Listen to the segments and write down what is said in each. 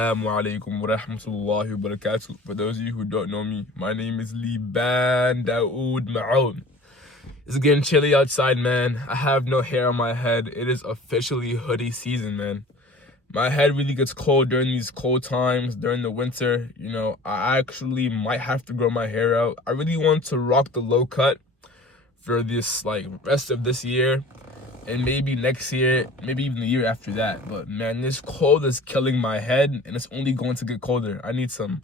Assalamu alaikum wa rahmatullahi wa barakatuh. For those of you who don't know me, my name is Liban Talks. It's getting chilly outside, man. I have no hair on my head. It is officially hoodie season, man. My head really gets cold during these cold times, during the winter. You know, I actually might have to grow my hair out. I really want to rock the low cut for this, rest of this year. And maybe next year, maybe even the year after that. But man, this cold is killing my head, and it's only going to get colder. I need some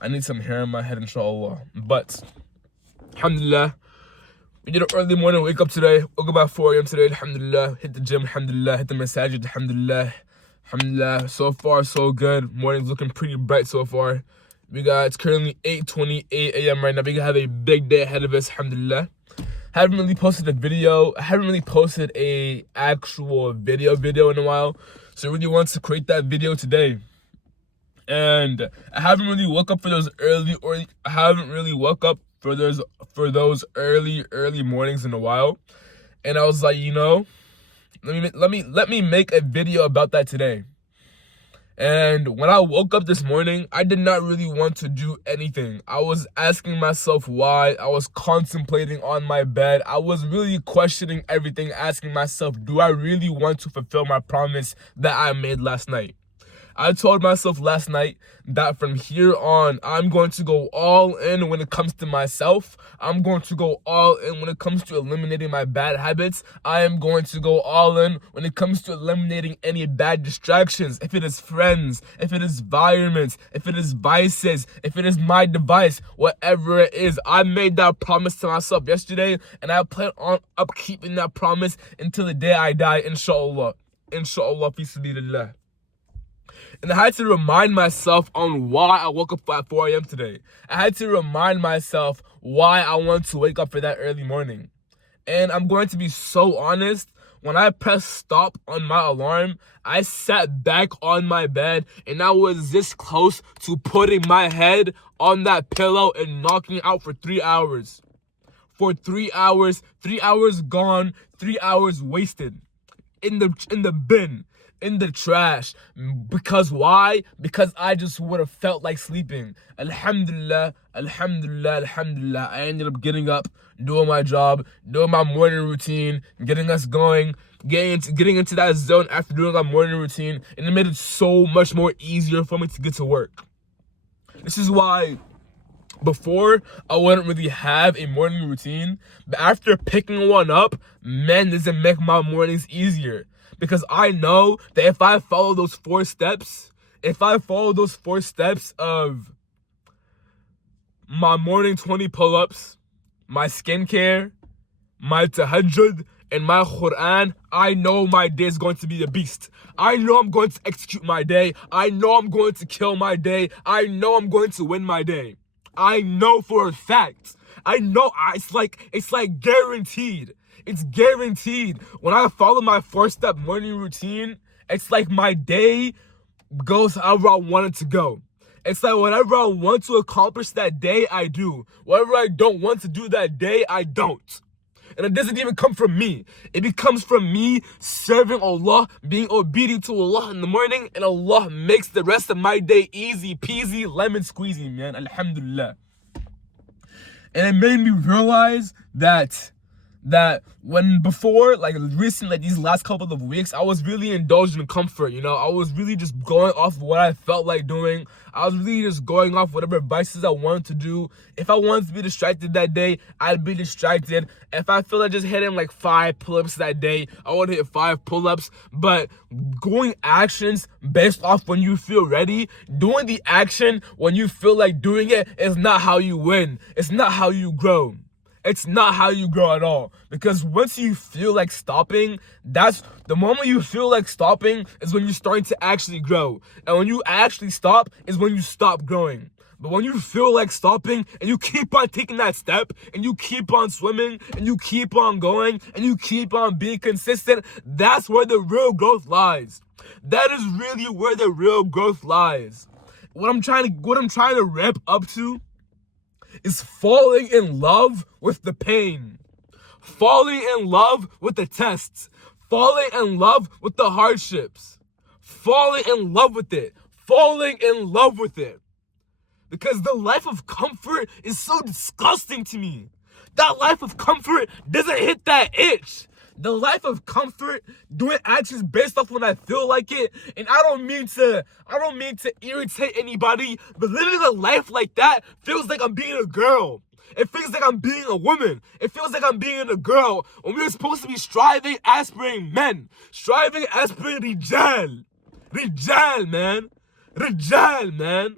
hair in my head, inshallah. But alhamdulillah, we did an early morning wake up today. Woke up about 4 a.m. today, alhamdulillah. Hit the gym, alhamdulillah. Hit the masajid, alhamdulillah. Alhamdulillah. So far, so good. Morning's looking pretty bright so far. It's currently 8:28 a.m. right now. We have a big day ahead of us, alhamdulillah. Haven't really posted a video. I haven't really posted a actual video in a while. So I really want to create that video today. And I haven't really woke up for those early mornings in a while. And I was like, let me make a video about that today. And when I woke up this morning, I did not really want to do anything. I was asking myself why. I was contemplating on my bed. I was really questioning everything, asking myself, do I really want to fulfill my promise that I made last night? I told myself last night that from here on, I'm going to go all in when it comes to myself. I'm going to go all in when it comes to eliminating my bad habits. I am going to go all in when it comes to eliminating any bad distractions. If it is friends, if it is environments, if it is vices, if it is my device, whatever it is. I made that promise to myself yesterday, and I plan on upkeeping that promise until the day I die, inshallah. Inshallah, fi sabilillah. And I had to remind myself on why I woke up at 4 a.m. today. I had to remind myself why I wanted to wake up for that early morning. And I'm going to be so honest, when I pressed stop on my alarm, I sat back on my bed and I was this close to putting my head on that pillow and knocking out for 3 hours. For 3 hours, 3 hours gone, 3 hours wasted in the bin. In the trash. Because why? Because I just would have felt like sleeping. Alhamdulillah, alhamdulillah, alhamdulillah. I ended up getting up, doing my job, doing my morning routine, getting us going, getting into that zone after doing my morning routine, and it made it so much more easier for me to get to work. This is why before, I wouldn't really have a morning routine, but after picking one up, man, does it make my mornings easier. Because I know that if I follow those 4 steps, of my morning 20 pull-ups, my skincare, my tahajjud, and my Quran, I know my day is going to be a beast. I know I'm going to execute my day. I know I'm going to kill my day. I know I'm going to win my day. I know for a fact. I know it's like guaranteed. It's guaranteed. When I follow my 4-step morning routine, it's like my day goes however I want it to go. It's like whatever I want to accomplish that day, I do. Whatever I don't want to do that day, I don't. And it doesn't even come from me. It comes from me serving Allah, being obedient to Allah in the morning, and Allah makes the rest of my day easy peasy, lemon squeezy, man. Alhamdulillah. And it made me realize that when before, recently, these last couple of weeks, I was really indulged in comfort, I was really just going off what I felt like doing. I was really just going off whatever vices I wanted to do. If I wanted to be distracted that day, I'd be distracted. If I feel like just hitting 5 pull-ups that day, I would hit 5 pull-ups. But going actions based off when you feel ready, doing the action when you feel like doing it is not how you win. It's not how you grow. It's not how you grow at all. Because once you feel like stopping, that's the moment you feel like stopping is when you're starting to actually grow. And when you actually stop is when you stop growing. But when you feel like stopping and you keep on taking that step and you keep on swimming and you keep on going and you keep on being consistent, that's where the real growth lies. That is really where the real growth lies. What I'm trying to ramp up to is falling in love with the pain, falling in love with the tests, falling in love with the hardships, falling in love with it, falling in love with it. Because the life of comfort is so disgusting to me. That life of comfort doesn't hit that itch. The life of comfort, doing actions based off when I feel like it, and I don't mean to irritate anybody, but living a life like that feels like I'm being a girl. It feels like I'm being a woman. It feels like I'm being a girl when we're supposed to be striving, aspiring men. Striving, aspiring rijal. Rijal, man. Rijal, man.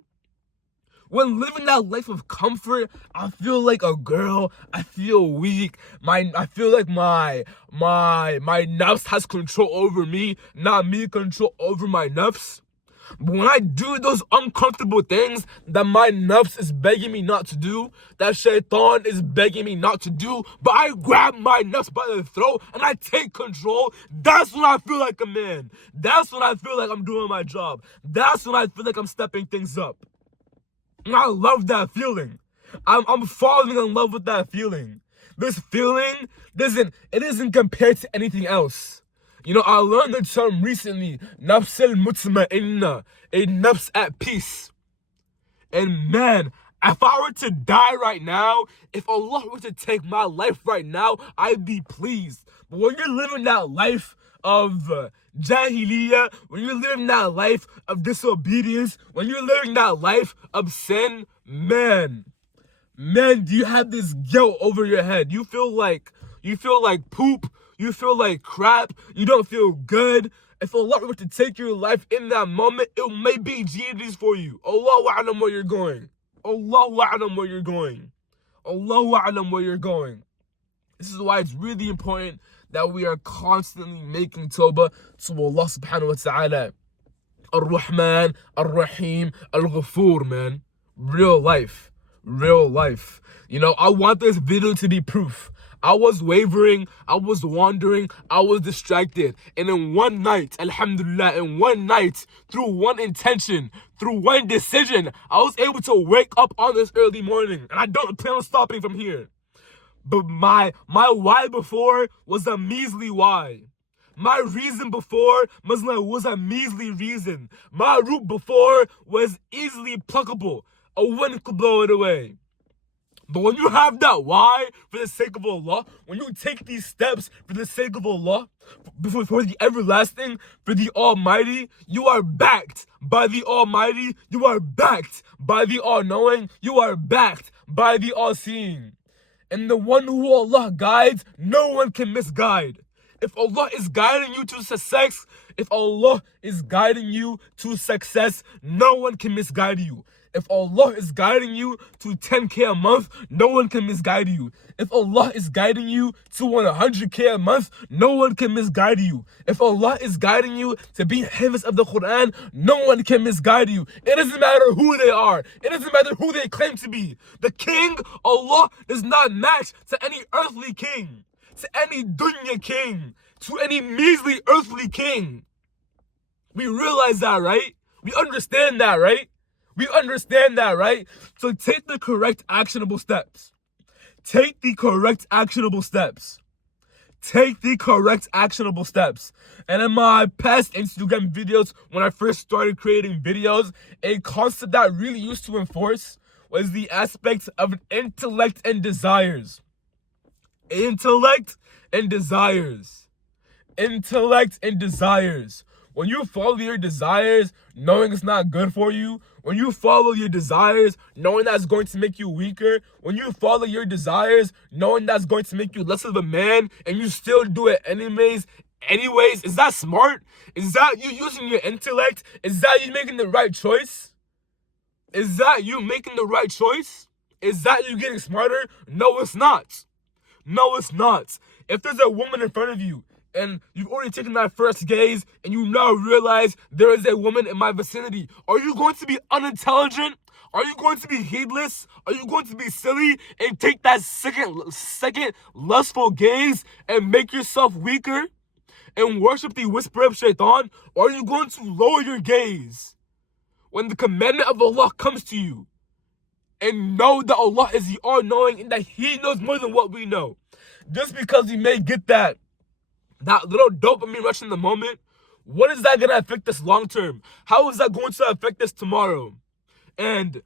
When living that life of comfort, I feel like a girl. I feel weak. I feel like my nafs has control over me, not me control over my nafs. But when I do those uncomfortable things that my nafs is begging me not to do, that shaitan is begging me not to do, but I grab my nafs by the throat and I take control, that's when I feel like a man. That's when I feel like I'm doing my job. That's when I feel like I'm stepping things up. And I love that feeling. I'm falling in love with that feeling. This feeling isn't compared to anything else. You know, I learned the term recently, nafs al-mutma'inna, a nafs at peace. And man, if I were to die right now, if Allah were to take my life right now, I'd be pleased. But when you're living that life of jahiliyyah, when you're living that life of disobedience, when you're living that life of sin, man, do you have this guilt over your head? You feel like poop, you feel like crap, you don't feel good. If Allah were to take your life in that moment, it may be GDs for you. Allahu a'lam where you're going. Allahu a'lam where you're going. Allahu a'lam where you're going. This is why it's really important that we are constantly making tawbah to Allah subhanahu wa ta'ala. Ar-Rahman, Ar-Rahim, Al-Ghafur, man. Real life. Real life. You know, I want this video to be proof. I was wavering, I was wandering, I was distracted. And in one night, alhamdulillah, through one intention, through one decision, I was able to wake up on this early morning. And I don't plan on stopping from here. But my why before was a measly why. My reason before was a measly reason. My root before was easily pluckable. A wind could blow it away. But when you have that why for the sake of Allah, when you take these steps for the sake of Allah, for the everlasting, for the Almighty, you are backed by the Almighty, you are backed by the All-Knowing, you are backed by the All-Seeing. And the one who Allah guides, no one can misguide. If Allah is guiding you to success, no one can misguide you. If Allah is guiding you to 10K a month, no one can misguide you. If Allah is guiding you to 100K a month, no one can misguide you. If Allah is guiding you to be hafiz of the Quran, no one can misguide you. It doesn't matter who they are. It doesn't matter who they claim to be. The king, Allah, does not match to any earthly king, to any dunya king, to any measly earthly king. We realize that, right? We understand that, right? So take the correct actionable steps. Take the correct actionable steps. And in my past Instagram videos, when I first started creating videos, a concept that I really used to enforce was the aspects of intellect and desires. When you follow your desires, knowing it's not good for you, when you follow your desires, knowing that's going to make you weaker, when you follow your desires, knowing that's going to make you less of a man, and you still do it anyways, is that smart? Is that you using your intellect? Is that you making the right choice? Is that you getting smarter? No, it's not. If there's a woman in front of you, and you've already taken that first gaze, and you now realize there is a woman in my vicinity, are you going to be unintelligent? Are you going to be heedless? Are you going to be silly and take that second lustful gaze and make yourself weaker and worship the whisper of shaitan? Or are you going to lower your gaze when the commandment of Allah comes to you and know that Allah is the all-knowing and that He knows more than what we know? Just because we may get that little dopamine rush in the moment, What is that going to affect us long term? How is that going to affect us tomorrow? And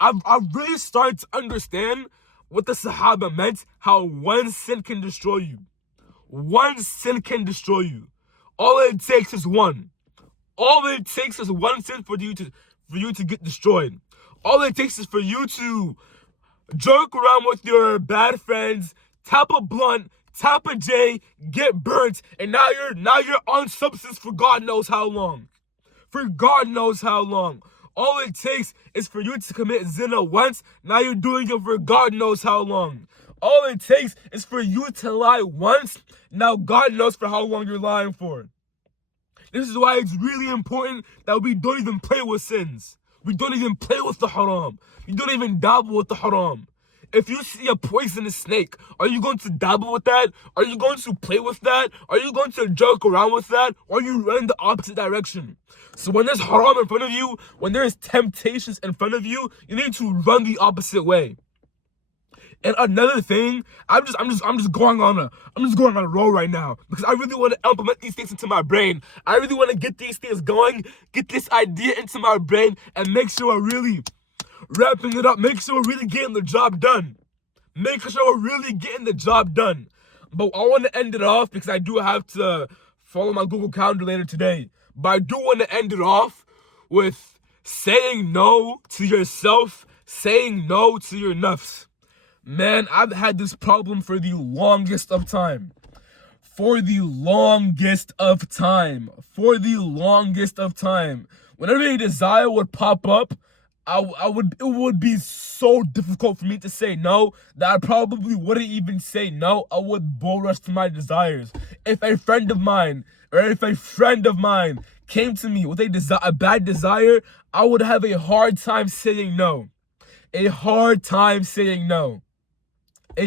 I've really started to understand what the Sahaba meant, how one sin can destroy you. One sin can destroy you. All it takes is one. All it takes is one sin for you to get destroyed. All it takes is for you to joke around with your bad friends, tap a blunt, tap a J, get burnt, and now you're on substance for God knows how long. For God knows how long. All it takes is for you to commit zina once, now you're doing it for God knows how long. All it takes is for you to lie once, now God knows for how long you're lying for. This is why it's really important that we don't even play with sins. We don't even play with the haram. We don't even dabble with the haram. If you see a poisonous snake, are you going to dabble with that? Are you going to play with that? Are you going to joke around with that? Or are you running the opposite direction? So when there's haram in front of you, when there's temptations in front of you, you need to run the opposite way. And another thing, I'm just going on a roll right now because I really want to implement these things into my brain. I really want to get these things going, get this idea into my brain, and make sure we're really wrapping it up. Make sure we're really getting the job done. Make sure we're really getting the job done. But I want to end it off because I do have to follow my Google Calendar later today. But I do want to end it off with saying no to yourself, saying no to your nafs. Man, I've had this problem for the longest of time. For the longest of time. Whenever a desire would pop up, it would be so difficult for me to say no that I probably wouldn't even say no. I would bull rush to my desires. If a friend of mine came to me with a bad desire, I would have a hard time saying no. A hard time saying no. I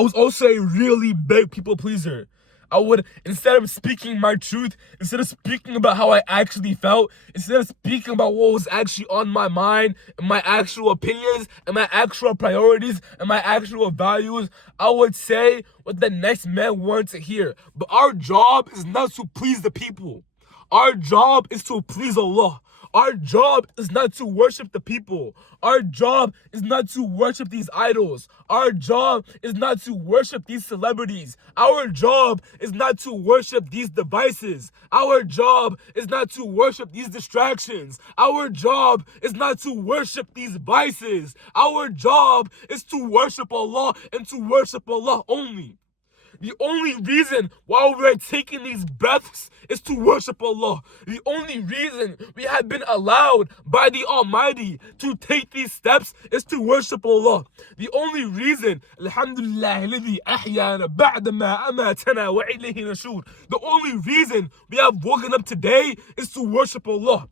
was also a really big people pleaser. I would, instead of speaking my truth, instead of speaking about how I actually felt, instead of speaking about what was actually on my mind, and my actual opinions, and my actual priorities, and my actual values, I would say what the next man wanted to hear. But our job is not to please the people. Our job is to please Allah. Our job is not to worship the people. Our job is not to worship these idols. Our job is not to worship these celebrities. Our job is not to worship these devices. Our job is not to worship these distractions. Our job is not to worship these vices. Our job is to worship Allah and to worship Allah only. The only reason why we're taking these breaths is to worship Allah. The only reason we have been allowed by the Almighty to take these steps is to worship Allah. The only reason, Alhamdulillah, the only reason we have woken up today is to worship Allah.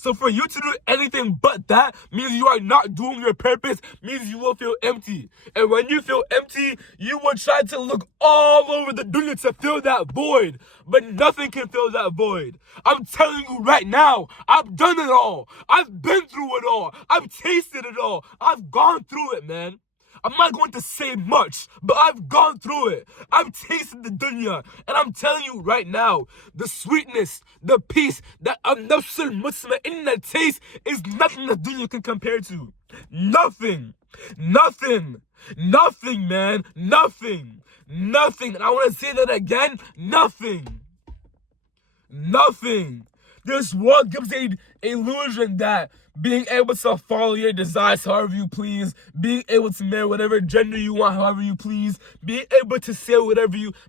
So for you to do anything but that means you are not doing your purpose, means you will feel empty. And when you feel empty, you will try to look all over the dunya to fill that void. But nothing can fill that void. I'm telling you right now, I've done it all. I've been through it all. I've tasted it all. I've gone through it, man. I'm not going to say much, but I've gone through it. I've tasted the dunya. And I'm telling you right now, the sweetness, the peace that a nafs al-mutma'inna taste is nothing the dunya can compare to. Nothing. Nothing, man. Nothing. And I want to say that again. Nothing. This world gives an illusion that being able to follow your desires however you please, being able to marry whatever gender you want however you please, being able to say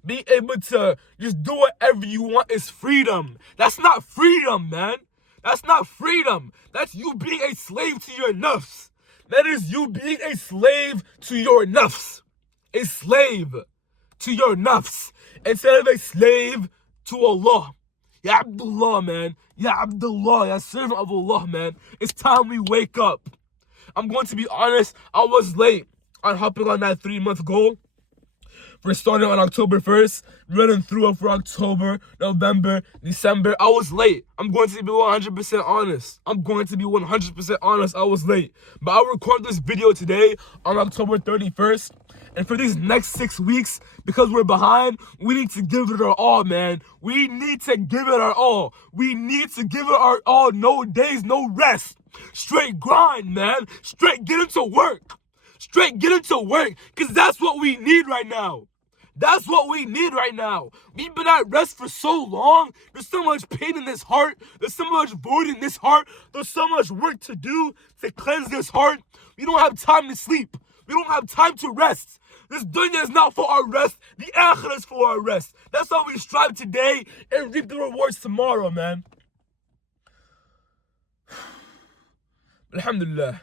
being able to just do whatever you want is freedom. That's not freedom, man. That's not freedom. That's you being a slave to your nafs. That is you being a slave to your nafs. A slave to your nafs instead of a slave to Allah. Ya Abdullah, man. Ya Abdullah, ya servant of Allah, man. It's time we wake up. I'm going to be honest, I was late on hopping on that 3-month goal. We're starting on October 1st, running through it for October, November, December. I was late. I'm going to be 100% honest. I was late. But I'll record this video today on October 31st. And for these next 6 weeks, because we're behind, we need to give it our all, man. We need to give it our all. We need to give it our all. No days, no rest. Straight grind, man. Straight get into work. Straight get into work, because that's what we need right now. That's what we need right now. We've been at rest for so long. There's so much pain in this heart. There's so much void in this heart. There's so much work to do to cleanse this heart. We don't have time to sleep. We don't have time to rest. This dunya is not for our rest. The akhirah is for our rest. That's why we strive today and reap the rewards tomorrow, man. Alhamdulillah.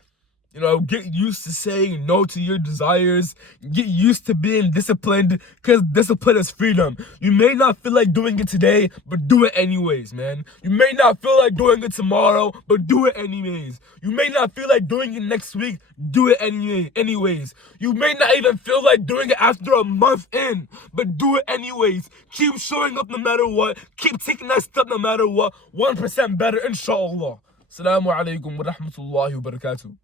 Get used to saying no to your desires. Get used to being disciplined, because discipline is freedom. You may not feel like doing it today, but do it anyways, man. You may not feel like doing it tomorrow, but do it anyways. You may not feel like doing it next week, do it anyways. You may not even feel like doing it after a month in, but do it anyways. Keep showing up no matter what. Keep taking that step no matter what. 1% better, inshallah. Assalamu alaikum wa rahmatullahi wa barakatuh.